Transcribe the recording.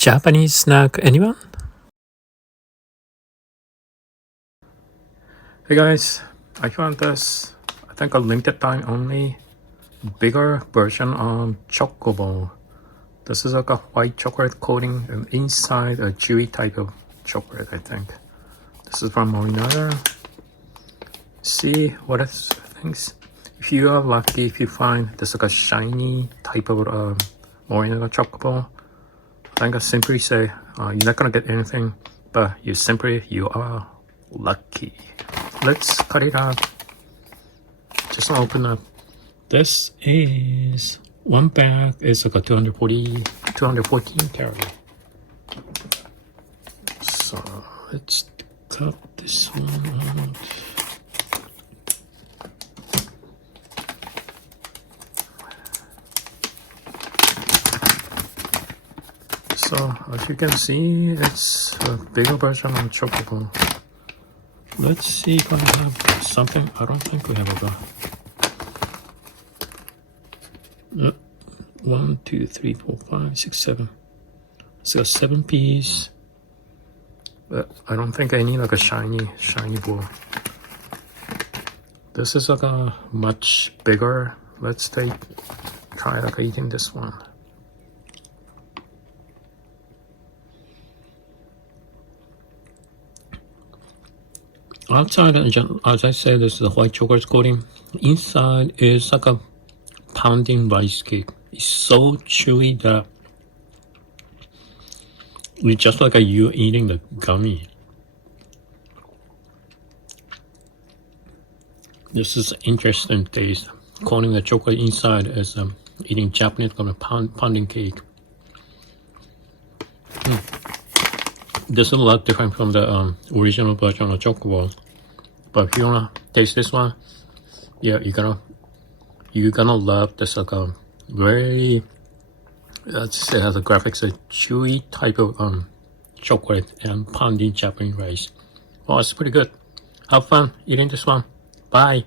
Japanese snack, anyone? Hey guys, I found this, I think a limited time only, bigger version of Chocoball. This is like a white chocolate coating and inside a chewy type of chocolate, I think. This is from Morinaga. See what it thinks. If you are lucky, if you find this like a shiny type of Morinaga Chocoball, I think I simply say you're not gonna get anything, but you are lucky. Let's cut it out. Just open up. This is one bag is like a 214 calorie. So let's cut this one out. So as you can see, it's a bigger version of Chocoball. Let's see if I have something. I don't think we have a 1, 2, 3, 4, 5, 6, 7. It's a 7-piece. But I don't think I need like a shiny ball. This is like a much bigger. Let's try like eating this one. Outside, as I said, this is a white chocolate coating. Inside is like a pounding rice cake. It's so chewy that it's just like you eating the gummy. This is interesting taste. Coating the chocolate inside is eating Japanese kind of pounding cake. This is a lot different from the original version of Chocoball. But if you wanna taste this one, yeah, you're gonna love this like a very, let's say, it has a graphics, a chewy type of chocolate and pounding Japanese rice. Oh, it's pretty good. Have fun eating this one. Bye.